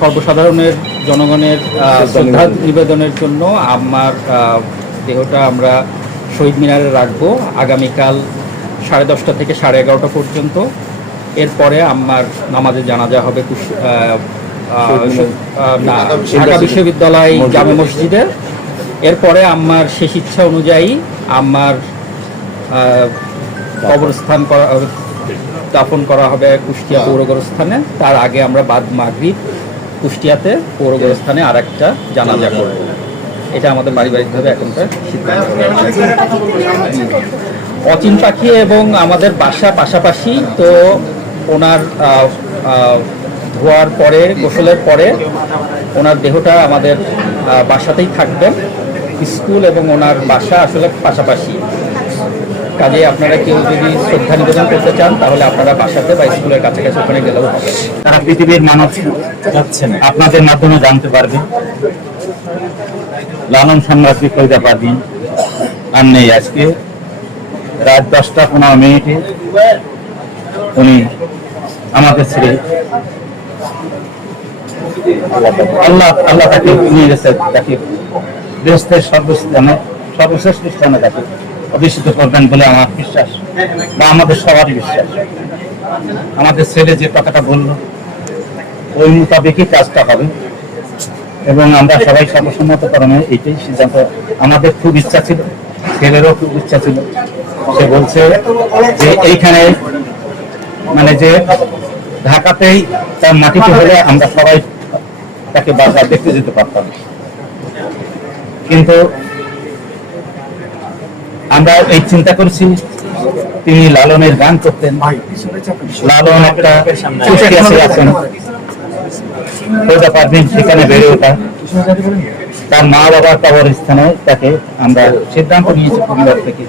সর্বসাধারণের জনগণের শ্রদ্ধা নিবেদনের জন্য আমার দেহটা আমরা শহীদ মিনারে রাখবো আগামীকাল 10:30 থেকে 11:30 পর্যন্ত। এরপরে আমার নামাজে জানাজা হবে না ঢাকা বিশ্ববিদ্যালয় জামে মসজিদে। এরপরে আমার শেষ ইচ্ছা অনুযায়ী আমার কবরস্থান দাফন করা হবে কুষ্টিয়া পৌর গোরস্থানে। তার আগে আমরা বাদ মাগরিব কুষ্টিয়াতে পৌর গোরস্থানে আর একটা জানাজা করব। এটা আমাদের পারিবারিকভাবে এখনকার সিদ্ধান্ত। অচিন পাখি এবং আমাদের বাসা পাশাপাশি, তো ওনার ধোয়ার পরে, গোসলের পরে ওনার দেহটা আমাদের বাসাতেই থাকবেন। স্কুল এবং ওনার বাসা আসলে পাশাপাশি, কাজে আপনারা কেউ যদি শ্রদ্ধা নিবেদন করতে চান তাহলে আপনারা বাসাতে বা স্কুলের কাছাকাছি ওখানে গেলেও হবে। তারা পৃথিবীর মানুষ আপনাদের মাধ্যমে জানতে পারবে লালন সাম্রাজ্যিক কবিতা পারদিন আর নেই। আজকে রাত 10:15 উনি আমাদের ছেড়ে আল্লাহ তাকে নিয়ে গেছে, তাকে দেশের সর্বশ্রেষ্ঠ স্থানে তাকে অধিষ্ঠিত করবেন বলে আমার বিশ্বাস, বা আমাদের সবারই বিশ্বাস। আমাদের ছেলে যে কথাটা বলল ওই মোতাবেকই কাজটা হবে এবং আমরা সবাই সর্বসম্মতক্রমে এইটাই সিদ্ধান্ত। আমাদের খুব ইচ্ছা ছিল, ছেলেরও খুব ইচ্ছা ছিল। সে বলছে যে এইখানে মানে যে ঢাকাতেই তার মাটিতে হলে আমরা সবাই তাকে বারবার দেখতে যেতে পারতাম, কিন্তু আমরা এই চিন্তা করছি তিনি লালনের গান করতেন। লালন একটা আছেন পারবেন সেখানে বেড়ে ওঠা, তার মা বাবার কবরস্থানে তাকে আমরা সিদ্ধান্ত নিয়েছি পরিবার থেকে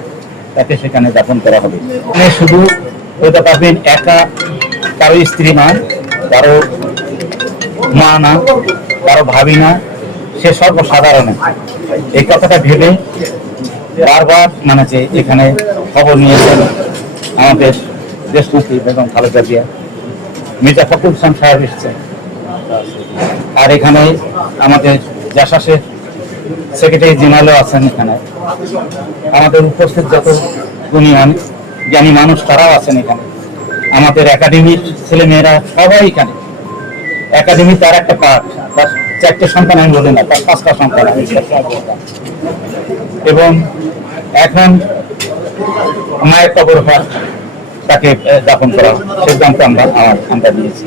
তাকে সেখানে দাফন করা হবে। শুধু হতে পারবেন একা, কারো স্ত্রী না, কারো মা না, কারো ভাবি না, সে সর্বসাধারণ। এই কথাটা ভেবে বারবার মানে যে এখানে খবর নিয়েছেন আমাদের দেশমন্ত্রী বেগম খালেদা জিয়া, মির্জা ফখরুল ইসলাম সাহেব এসেছেন, আর এখানে আমাদের জাসাসের সেক্রেটারি জেনারেলও আছেন। এখানে আমাদের উপস্থিত যত গুণীমান জ্ঞানী মানুষ তারাও আছেন এখানে। আমাদের একাডেমির ছেলেমেয়েরা সবাই এখানে। একাডেমি তার একটা পার্ট, তার 4টে সন্তান আমি বলি না, তার 5টা সন্তান এবং এখন মায়ের কবর তাকে দাফন করা সিদ্ধান্ত আমরা দিয়েছি।